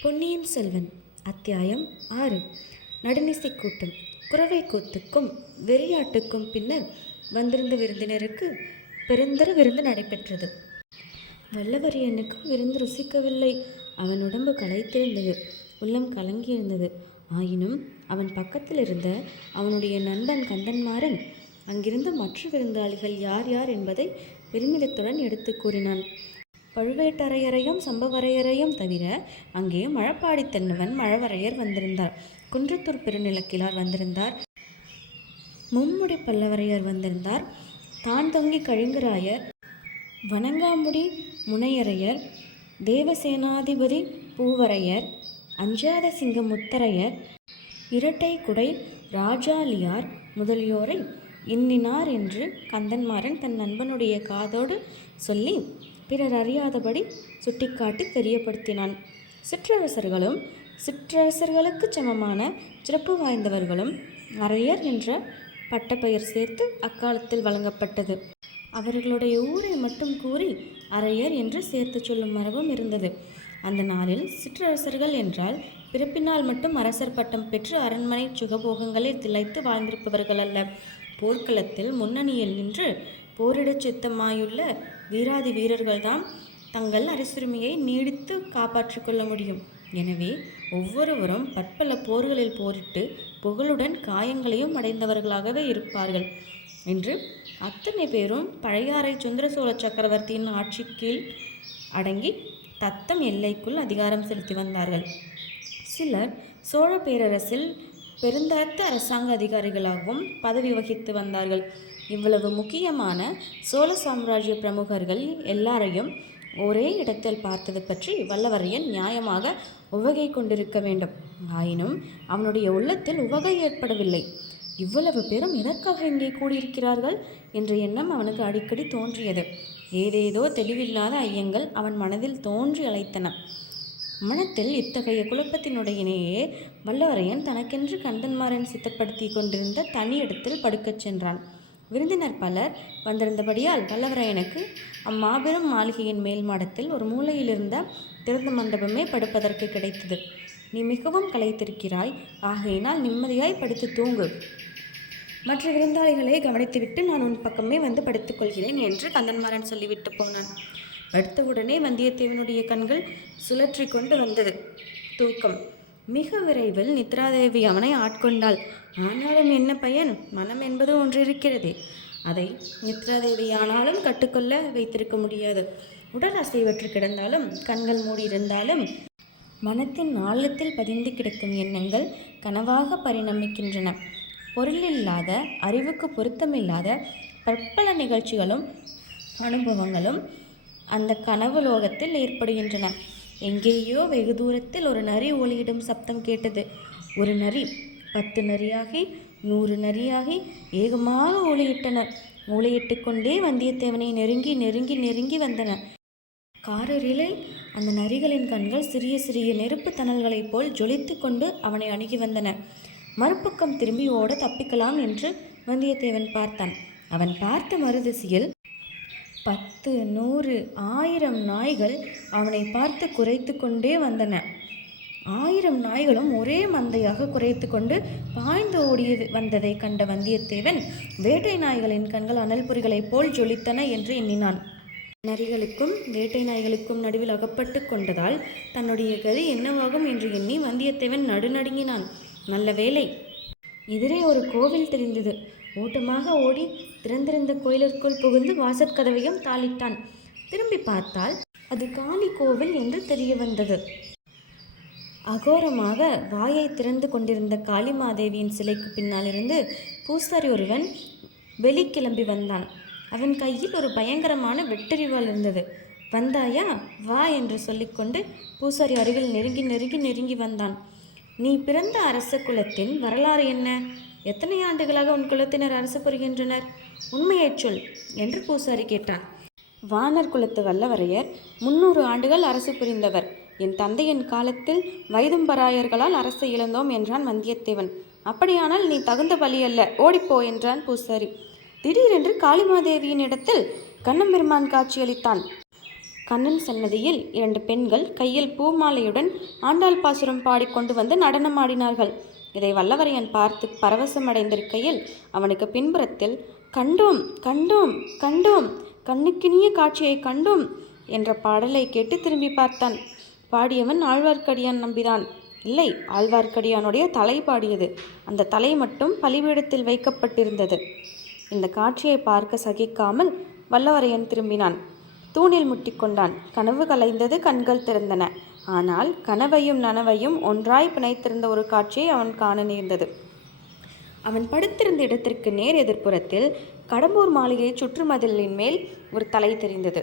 பொன்னியின் செல்வன் அத்தியாயம் 6. நடுநிசை கூட்டம். குறவை கூத்துக்கும் வெறியாட்டுக்கும் பின்னர் வந்திருந்த விருந்தினருக்கு பெருந்தர விருந்து நடைபெற்றது. வல்லவரையனுக்கு விருந்து ருசிக்கவில்லை. அவன் உடம்பு களைத்திருந்தது, உள்ளம் கலங்கியிருந்தது. ஆயினும் அவன் பக்கத்தில் இருந்த அவனுடைய நண்பன் கந்தன்மாறன் அங்கிருந்த மற்ற விருந்தாளிகள் யார் யார் என்பதை பெருமிதத்துடன் எடுத்து கூறினான். பழுவேட்டரையரையும் சம்பவரையரையும் தவிர அங்கே மழப்பாடி தென்னவன் மழவரையர் வந்திருந்தார். குன்றத்தூர் பெருநிலக்கிழார் வந்திருந்தார். மும்முடி பல்லவரையர் வந்திருந்தார். தான் தொங்கி கழிங்கராயர், வணங்காமுடி முனையரையர், தேவசேனாதிபதி பூவரையர், அஞ்சாத சிங்க முத்தரையர், இரட்டை குடை ராஜாலியார் முதலியோரை எண்ணினார் என்று கந்தன்மாறன் தன் நண்பனுடைய காதோடு சொல்லி பிறர் அறியாதபடி சுட்டிக்காட்டி தெரியப்படுத்தினான். சிற்றரசர்களும் சிற்றரசர்களுக்கு சமமான சிறப்பு வாய்ந்தவர்களும் அரையர் என்ற பட்டப்பெயர் சேர்த்து அக்காலத்தில் வழங்கப்பட்டது. அவர்களுடைய ஊரை மட்டும் கூறி அரையர் என்று சேர்த்து சொல்லும் மரபும் இருந்தது. அந்த நாளில் சிற்றரசர்கள் என்றால் பிறப்பினால் மட்டும் அரசர் பட்டம் பெற்று அரண்மனை சுகபோகங்களில் திளைத்து வாழ்ந்திருப்பவர்கள் அல்ல. போர்க்களத்தில் முன்னணியில் நின்று போரிடச் சித்தமாயுள்ள வீராதி வீரர்கள்தான் தங்கள் அரசுரிமையை நீடித்து காப்பாற்றி கொள்ள முடியும். எனவே ஒவ்வொருவரும் பற்பல போர்களில் போரிட்டு புகழுடன் காயங்களையும் அடைந்தவர்களாகவே இருப்பார்கள் என்று அத்தனை பேரும் பழையாறை சுந்தர சோழ சக்கரவர்த்தியின் ஆட்சி கீழ் அடங்கி தத்தம் எல்லைக்குள் அதிகாரம் செலுத்தி வந்தார்கள். சிலர் சோழ பேரரசில் பெருந்தரத்து அரசாங்க அதிகாரிகளாகவும் பதவி வகித்து வந்தார்கள். இவ்வளவு முக்கியமான சோழ சாம்ராஜ்ய பிரமுகர்கள் எல்லாரையும் ஒரே இடத்தில் பார்த்தது பற்றி வல்லவரையன் நியாயமாக உவகை கொண்டிருக்க வேண்டும். ஆயினும் அவனுடைய உள்ளத்தில் உவகை ஏற்படவில்லை. இவ்வளவு பேரும் எதற்காக இங்கே கூடியிருக்கிறார்கள் என்ற எண்ணம் அவனுக்கு அடிக்கடி தோன்றியது. ஏதேதோ தெளிவில்லாத ஐயங்கள் அவன் மனதில் தோன்றி அழைத்தன. மனத்தில் இத்தகைய குழப்பத்தினுடையனேயே வல்லவரையன் தனக்கென்று கந்தன்மாறன் சித்தப்படுத்தி கொண்டிருந்த தனி இடத்தில் படுக்கச் சென்றான். விருந்தினர் பலர் வந்திருந்தபடியால் வல்லவரையனுக்கு அம்மாபெரும் மாளிகையின் மேல் மாடத்தில் ஒரு மூலையில் இருந்த திறந்த மண்டபமே படுப்பதற்கு கிடைத்தது. நீ மிகவும் களைத்திருக்கிறாய், ஆகையினால் நிம்மதியாய் படுத்து தூங்கு. மற்ற விருந்தாளிகளை கவனித்துவிட்டு நான் உன் பக்கமே வந்து படுத்துக்கொள்கிறேன் என்று கந்தன்மாறன் சொல்லிவிட்டு போனான். படுத்தவுடனே வந்தியத்தேவனுடைய கண்கள் சுழற்றி கொண்டு வந்தது தூக்கம். மிக விரைவில் நித்ராதேவி அவனை ஆட்கொண்டாள். ஆனாலும் என்ன பயன்? மனம் என்பது ஒன்று இருக்கிறதே, அதை நித்ராதேவி ஆனாலும் கட்டுக்கொள்ள வைத்திருக்க முடியாது. உடல் அசைவற்று கிடந்தாலும் கண்கள் மூடியிருந்தாலும் மனத்தின் ஆழத்தில் பதிந்து கிடக்கும் எண்ணங்கள் கனவாக பரிணமிக்கின்றன. பொருளில்லாத, அறிவுக்கு பொருத்தமில்லாத பற்பல நிகழ்ச்சிகளும் அனுபவங்களும் அந்த கனவு லோகத்தில் ஏற்படுகின்றன. எங்கேயோ வெகு தூரத்தில் ஒரு நரி ஒலியிடும் சப்தம் கேட்டது. ஒரு நரி 10 நரியாகி 100 நரியாகி ஏகமாக ஒலியிட்டன. ஒலியிட்டு கொண்டே வந்தியத்தேவனை நெருங்கி நெருங்கி நெருங்கி வந்தன. காரிருளில் அந்த நரிகளின் கண்கள் சிறிய சிறிய நெருப்பு தணல்களைப் போல் ஜொலித்து கொண்டு அவனை அணுகி வந்தன. மறுபக்கம் திரும்பி ஓட தப்பிக்கலாம் என்று வந்தியத்தேவன் பார்த்தான். அவன் பார்த்த மறுதிசையில் 10, 100, 1000 நாய்கள் அவனை பார்த்து குரைத்து கொண்டே வந்தன. 1000 நாய்களும் ஒரே மந்தையாக குரைத்து கொண்டு பாய்ந்து ஓடியது வந்ததை கண்ட வந்தியத்தேவன் வேட்டை நாய்களின் கண்கள் அனல் பொறிகளைப் போல் ஜொலித்தன என்று எண்ணினான். நரிகளுக்கும் வேட்டை நாய்களுக்கும் நடுவில் அகப்பட்டு கொண்டதால் தன்னுடைய கதி என்னவாகும் என்று எண்ணி வந்தியத்தேவன் நடுநடுங்கினான். நல்ல வேளை, எதிரே ஒரு கோவில் தெரிந்தது. ஓட்டமாக ஓடி திறந்திருந்த கோயிலிற்குள் புகுந்து வாசற்கதவையும் தாளிட்டான். திரும்பி பார்த்தால் அது காளி கோவில் என்று தெரிய வந்தது. அகோரமாக வாயை திறந்து கொண்டிருந்த காளிமாதேவியின் சிலைக்கு பின்னால் இருந்து பூசாரி ஒருவன் வெளிக்கிளம்பி வந்தான். அவன் கையில் ஒரு பயங்கரமான வெட்டறிவாள் இருந்தது. வந்தாயா, வா என்று சொல்லிக்கொண்டு பூசாரி அருகில் நெருங்கி நெருங்கி நெருங்கி வந்தான். நீ பிறந்த அரச குலத்தின் வரலாறு என்ன? எத்தனை ஆண்டுகளாக உன் குலத்தினர் அரசு புரிகின்றனர்? உண்மையைச் சொல் என்று பூசாரி கேட்டான். வானர் குலத்து வல்லவரையர் 300 ஆண்டுகள் அரசு புரிந்தவர். என் தந்தையின் காலத்தில் வைதும்பராயர்களால் அரசை இழந்தோம் என்றான் வந்தியத்தேவன். அப்படியானால் நீ தகுந்த பலி அல்ல, ஓடிப்போ என்றான் பூசாரி. திடீரென்று காளிமாதேவியின் இடத்தில் கண்ணம்பெருமான் காட்சியளித்தான். கண்ணன் சன்னதியில் 2 பெண்கள் கையில் பூமாலையுடன் ஆண்டாள் பாசுரம் பாடிக்கொண்டு வந்து நடனமாடினார்கள். இதை வல்லவரையன் பார்த்து பரவசமடைந்திருக்கையில் அவனுக்கு பின்புறத்தில் கண்டோம் கண்டோம் கண்டோம், கண்ணுக்கினிய காட்சியை கண்டோம் என்ற பாடலை கேட்டு திரும்பி பார்த்தான். பாடியவன் ஆழ்வார்க்கடியான் நம்பிதான். இல்லை, ஆழ்வார்க்கடியானுடைய தலை பாடியது. அந்த தலை மட்டும் பலிபீடத்தில் வைக்கப்பட்டிருந்தது. இந்த காட்சியை பார்க்க சகிக்காமல் வல்லவரையன் திரும்பினான். தூணில் முட்டிக்கொண்டான். கனவு கலைந்தது, கண்கள் திறந்தன. ஆனால் கனவையும் நனவையும் ஒன்றாய் பிணைத்திருந்த ஒரு காட்சியை அவன் காண நேர்ந்தது. அவன் படுத்திருந்த இடத்திற்கு நேர் எதிர்ப்புறத்தில் கடம்பூர் மாளிகை சுற்றுமதிலின் மேல் ஒரு தலை தெரிந்தது.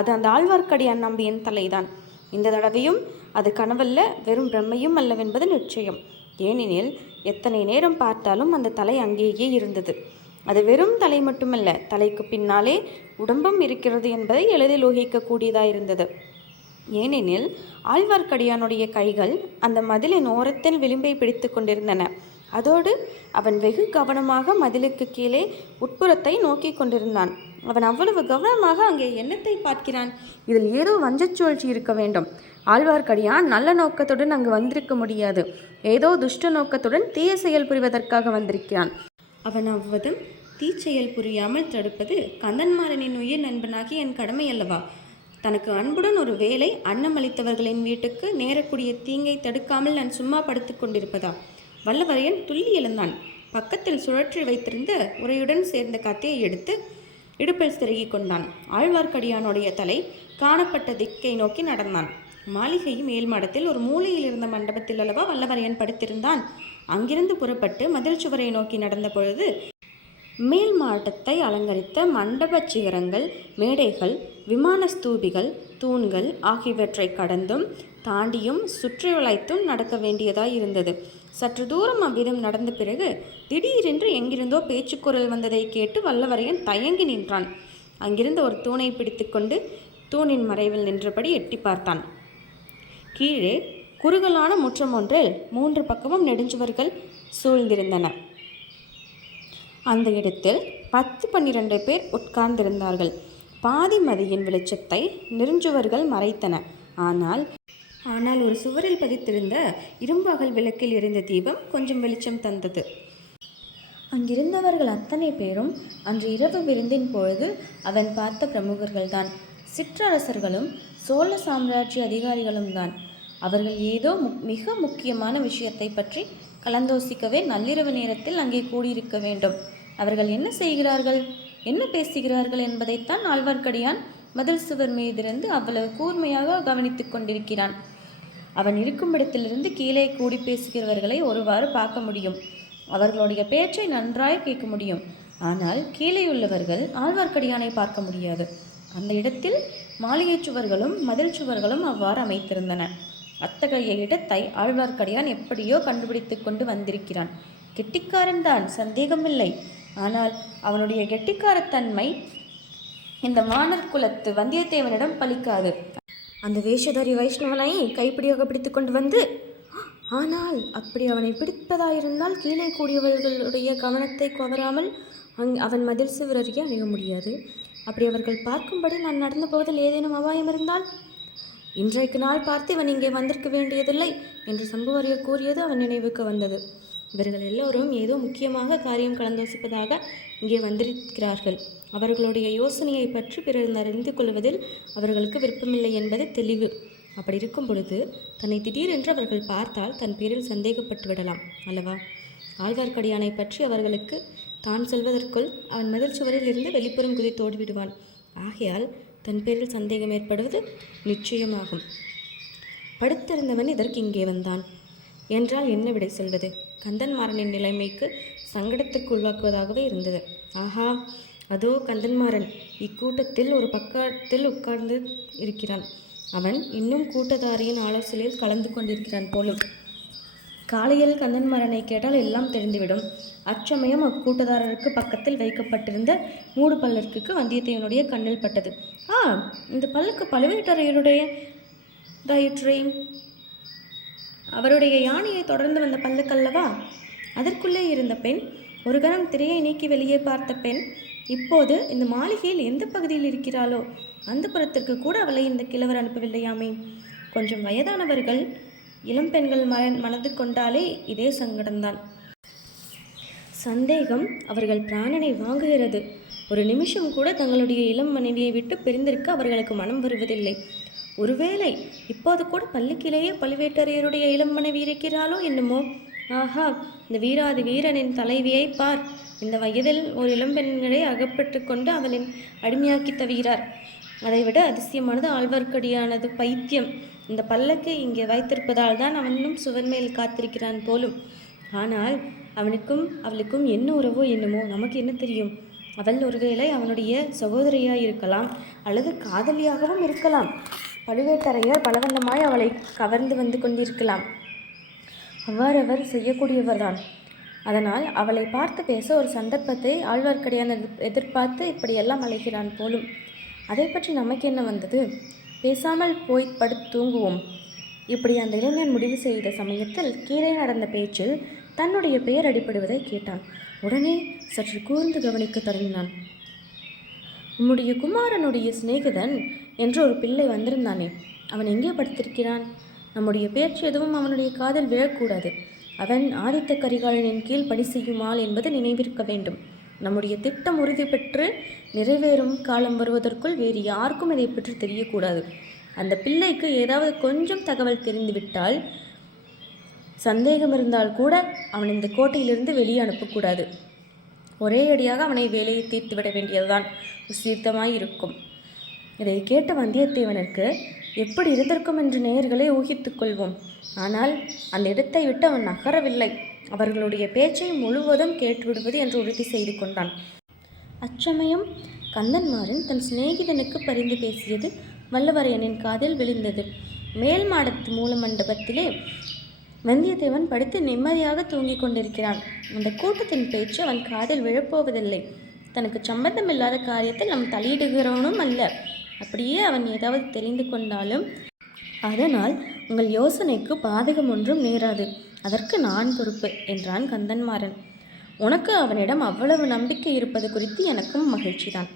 அது அந்த ஆழ்வார்க்கடியான் நம்பியின் தலைதான். இந்த தடவையும் அது கனவல்ல, வெறும் பிரம்மையும் அல்லவென்பது நிச்சயம். ஏனெனில் எத்தனை நேரம் பார்த்தாலும் அந்த தலை அங்கேயே இருந்தது. அது வெறும் தலை மட்டுமல்ல, தலைக்கு பின்னாலே உடம்பும் இருக்கிறது என்பதை எளிதில் ஊகிக்கக்கூடியதாயிருந்தது. ஏனெனில் ஆழ்வார்க்கடியானுடைய கைகள் அந்த மதிலின் ஓரத்தில் விளிம்பை பிடித்து கொண்டிருந்தன. அதோடு அவன் வெகு கவனமாக மதிலுக்கு கீழே உட்புறத்தை நோக்கி கொண்டிருந்தான். அவன் அவ்வளவு கவனமாக அங்கே என்னத்தை பார்க்கிறான்? இதில் ஏதோ வஞ்சச்சூழ்ச்சி இருக்க வேண்டும். ஆழ்வார்க்கடியான் நல்ல நோக்கத்துடன் அங்கு வந்திருக்க முடியாது. ஏதோ துஷ்ட நோக்கத்துடன் தீய செயல் புரிவதற்காக வந்திருக்கிறான். அவன் அவ்வதும் தீச்செயல் புரியாமல் தடுப்பது கந்தன்மாறனின் உயிர் நண்பனாகி என் கடமை அல்லவா? தனக்கு அன்புடன் ஒரு வேளை அன்னமளித்தவர்களின் வீட்டுக்கு நேரக்கூடிய தீங்கை தடுக்காமல் நான் சும்மா படுத்து கொண்டிருப்பதா? வல்லவரையன் துள்ளி எழுந்தான். பக்கத்தில் சுழற்றி வைத்திருந்த உரையுடன் சேர்ந்த கத்தியை எடுத்து இடுப்பில் செருகி கொண்டான். ஆழ்வார்க்கடியானுடைய தலை காணப்பட்ட திக்கை நோக்கி நடந்தான். மாளிகை மேல் மாடத்தில் ஒரு மூலையில் இருந்த மண்டபத்தில் அல்லவா வல்லவரையன் படுத்திருந்தான். அங்கிருந்து புறப்பட்டு மதில் சுவரை நோக்கி நடந்த பொழுது மேல் மாடத்தை அலங்கரித்த மண்டப சிகரங்கள், மேடைகள், விமான ஸ்தூபிகள், தூண்கள் ஆகியவற்றை கடந்தும் தாண்டியும் சுற்றி வளைத்தும் நடக்க வேண்டியதாய் இருந்தது. சற்று தூரம் அவ்விதம் நடந்த பிறகு திடீரென்று எங்கிருந்தோ பேச்சுக்குரல் வந்ததை கேட்டு வல்லவரையன் தயங்கி நின்றான். அங்கிருந்த ஒரு தூணை பிடித்து கொண்டு தூணின் மறைவில் நின்றபடி எட்டி பார்த்தான். கீழே குறுகலான முற்றம் ஒன்றில் 3 பக்கமும் நெடுஞ்சுவர்கள் சூழ்ந்திருந்தன. அந்த இடத்தில் 10-12 பேர் உட்கார்ந்திருந்தார்கள். பாதி மதியின் வெளிச்சத்தை நெடுஞ்சுவர்கள் மறைத்தன. ஆனால் ஒரு சுவரில் பதித்திருந்த இரும்பகல் விளக்கில் எரிந்த தீபம் கொஞ்சம் வெளிச்சம் தந்தது. அங்கிருந்தவர்கள் அத்தனை பேரும் அன்று இரவு விருந்தின் பொழுது அவன் பார்த்த பிரமுகர்கள்தான். சிற்றரசர்களும் சோழ சாம்ராஜ்ய அதிகாரிகளும் தான். அவர்கள் ஏதோ மிக முக்கியமான விஷயத்தை பற்றி கலந்தோசிக்கவே நள்ளிரவு நேரத்தில் அங்கே கூடியிருக்க வேண்டும். அவர்கள் என்ன செய்கிறார்கள், என்ன பேசுகிறார்கள் என்பதைத்தான் ஆழ்வார்க்கடியான் மதில் சுவர் மீதிருந்து அவ்வளவு கூர்மையாக கவனித்துக் கொண்டிருக்கிறான். அவன் இருக்கும் இடத்திலிருந்து கீழே கூடி பேசுகிறவர்களை ஒருவாறு பார்க்க முடியும். அவர்களுடைய பேச்சை நன்றாய் கேட்க முடியும். ஆனால் கீழே உள்ளவர்கள் ஆழ்வார்க்கடியானை பார்க்க முடியாது. அந்த இடத்தில் மாளிகை சுவர்களும் மதில் சுவர்களும் அவ்வாறு அமைத்திருந்தன. அத்தகைய இடத்தை ஆழ்வார்க்கடியான் எப்படியோ கண்டுபிடித்து கொண்டு வந்திருக்கிறான். கெட்டிக்காரன் தான், சந்தேகமில்லை. ஆனால் அவனுடைய கெட்டிக்காரத்தன்மை இந்த வானர் குலத்து வந்தியத்தேவனிடம் பலிக்காது. அந்த வேஷதாரி வைஷ்ணவனை கைப்பிடியாக பிடித்து கொண்டு வந்து, ஆனால் அப்படி அவனை பிடிப்பதாயிருந்தால் கீழே கூடியவர்களுடைய கவனத்தை கவராமல் அவன் மதில் சுவர் அருகே அணுக முடியாது. அப்படி அவர்கள் பார்க்கும்படி நான் நடந்து போவதில் ஏதேனும் அபாயம் இருந்தால், இன்றைக்கு நாள் பார்த்து இவன் இங்கே வந்திருக்க வேண்டியதில்லை என்று சம்புவரையர் கூறியது அவன் நினைவுக்கு வந்தது. இவர்கள் எல்லோரும் ஏதோ முக்கியமாக காரியம் கலந்தோசிப்பதாக இங்கே வந்திருக்கிறார்கள். அவர்களுடைய யோசனையை பற்றி பிறர் அறிந்து கொள்வதில் அவர்களுக்கு விருப்பமில்லை என்பது தெளிவு. அப்படி இருக்கும் பொழுது தன்னை திடீரென்று அவர்கள் பார்த்தால் தன் பேரில் சந்தேகப்பட்டு விடலாம் அல்லவா? ஆழ்வார்க்கடியானை பற்றி அவர்களுக்கு தான் சொல்வதற்குள் அவன் மதில் சுவரில் இருந்து வெளிப்புறம் குதித்தோடு விடுவான். ஆகையால் தன் பேரில் சந்தேகம் ஏற்படுவது நிச்சயமாகும். படுத்திருந்தவன் இதற்கு இங்கே வந்தான் என்றால் என்ன விடை சொல்வது? கந்தன்மாறனின் நிலைமைக்கு சங்கடத்துக்கு உள்ளாக்குவதாகவே இருந்தது. ஆஹா, அதோ கந்தன்மாறன் இக்கூட்டத்தில் ஒரு பக்கத்தில் உட்கார்ந்து இருக்கிறான். அவன் இன்னும் கூட்டதாரியின் ஆலோசனையில் கலந்து கொண்டிருக்கிறான் போலும். காலையில் கந்தன்மாறனை கேட்டால் எல்லாம் தெரிந்துவிடும். அச்சமயம் அக்கூட்டதாரருக்கு பக்கத்தில் வைக்கப்பட்டிருந்த மூடு பல்லக்குக்கு வந்தியத்தேவனுடைய கண்ணில் பட்டது. இந்த பல்லக்கு பழுவேட்டரையருடைய தயிற்றை அவருடைய யானையை தொடர்ந்து வந்த பல்லக்கல்லவா? அதற்குள்ளே இருந்த பெண், ஒரு கணம் திரையை நீக்கி வெளியே பார்த்த பெண், இப்போது இந்த மாளிகையில் எந்த பகுதியில் இருக்கிறாளோ அந்த புறத்திற்கு கூட அவளை இந்த கிழவர் அனுப்பவில்லையாமே. கொஞ்சம் வயதானவர்கள் இளம் பெண்கள் மனது கொண்டாலே இதே சங்கடம்தான். சந்தேகம் அவர்கள் பிராணனை வாங்குகிறது. ஒரு நிமிஷம் கூட தங்களுடைய இளம் மனைவியை விட்டு பிரிந்திருக்க அவர்களுக்கு மனம் வருவதில்லை. ஒருவேளை இப்போது கூட பள்ளிக்கிலேயே பழுவேட்டரையருடைய இளம் மனைவி இருக்கிறாளோ என்னமோ. ஆஹா, இந்த வீராதி வீரனின் தலைவியை பார். இந்த வயதில் ஒரு இளம்பெண்களை அகப்பட்டு கொண்டு அவளின் அடிமையாக்கி தவிகிறார். அதைவிட அதிசயமானது ஆழ்வார்க்கடியானது பைத்தியம். இந்த பல்லக்கை இங்கே வைத்திருப்பதால் தான் அவனும் சுவர் மேல் காத்திருக்கிறான் போலும். ஆனால் அவனுக்கும் அவளுக்கும் என்ன உறவோ என்னமோ, நமக்கு என்ன தெரியும்? அவள் ஒருவேளை அவனுடைய சகோதரியாய் இருக்கலாம், அல்லது காதலியாகவும் இருக்கலாம். பழுவேட்டரையர் பலவந்தமாய் அவளை கவர்ந்து வந்து கொண்டிருக்கலாம். அவ்வாறு அவர் செய்யக்கூடியவர்தான். அதனால் அவளை பார்த்து பேச ஒரு சந்தர்ப்பத்தை ஆழ்வார்க்கடியான் எதிர்பார்த்து இப்படியெல்லாம் அழைகிறான் போலும். அதை பற்றி நமக்கு என்ன வந்தது? பேசாமல் போய் படுத்து தூங்குவோம். இப்படி அந்த இளைஞன் முடிவு செய்த சமயத்தில் கீழே நடந்த பேச்சில் தன்னுடைய பெயர் அடிபடுவதை கேட்டான். உடனே சற்று கூர்ந்து கவனிக்க தொடங்கினான். உம்முடைய குமாரனுடைய சிநேகிதன் என்று ஒரு பிள்ளை வந்திருந்தானே, அவன் எங்கே படுத்திருக்கிறான்? நம்முடைய பேச்சு எதுவும் அவனுடைய காதில் விழக்கூடாது. அவன் ஆதித்த கரிகாலனின் கீழ் பணி செய்யுமாள் என்பது நினைவிருக்க வேண்டும். நம்முடைய திட்டம் உறுதி பெற்று நிறைவேறும் காலம் வருவதற்குள் வேறு யாருக்கும் இதை பற்றி தெரியக்கூடாது. அந்த பிள்ளைக்கு ஏதாவது கொஞ்சம் தகவல் தெரிந்துவிட்டால், சந்தேகம் இருந்தால் கூட அவன் இந்த கோட்டையிலிருந்து வெளியே அனுப்பக்கூடாது. ஒரே அடியாக அவனை வேலையை தீர்த்து விட வேண்டியதுதான் உசித்தமாய் இருக்கும். இதை கேட்ட வந்தியத்தேவனுக்கு எப்படி இருந்திருக்கும் என்று நேயர்களை ஊகித்துக் கொள்வோம். ஆனால் அந்த இடத்தை விட்டு அவன் நகரவில்லை. அவர்களுடைய பேச்சை முழுவதும் கேட்டுவிடுவது என்று உறுதி செய்து கொண்டான். அச்சமயம் கந்தன்மாறன் தன் சிநேகிதனுக்கு பரிந்து பேசியது வல்லவரையனின் காதில் விழுந்தது. மேல் மாடத்து மூல மண்டபத்திலே வந்தியத்தேவன் படித்து நிம்மதியாக தூங்கிக் கொண்டிருக்கிறான். அந்த கூட்டத்தின் பேச்சு அவன் காதில் விழப்போவதில்லை. தனக்கு சம்பந்தமில்லாத காரியத்தில் நாம் தலையிடுகிறவனும் அல்ல. அப்படியே அவன் ஏதாவது தெரிந்து கொண்டாலும் அதனால் உங்கள் யோசனைக்கு பாதகம் ஒன்றும் நேராது. அதற்கு நான் பொறுப்பு என்றான் கந்தன்மாறன். உனக்கு அவனிடம் அவ்வளவு நம்பிக்கை இருப்பது குறித்து எனக்கும் மகிழ்ச்சிதான்.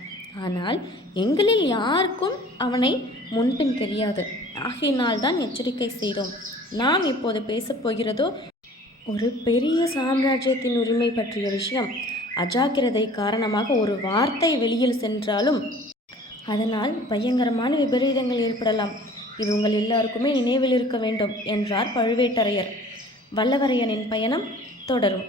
ஆனால் எங்களில் யாருக்கும் அவனை முன்பின் தெரியாது. ஆகையினால் தான் எச்சரிக்கை செய்தோம். நாம் இப்போது பேசப்போகிறதோ ஒரு பெரிய சாம்ராஜ்யத்தின் உரிமை பற்றிய விஷயம். அஜாக்கிரதை காரணமாக ஒரு வார்த்தை வெளியில் சென்றாலும் அதனால் பயங்கரமான விபரீதங்கள் ஏற்படலாம். இது உங்கள் எல்லாருக்குமே நினைவில் இருக்க வேண்டும் என்றார் பழுவேட்டரையர். வல்லவரையனின் பயணம் தொடரும்.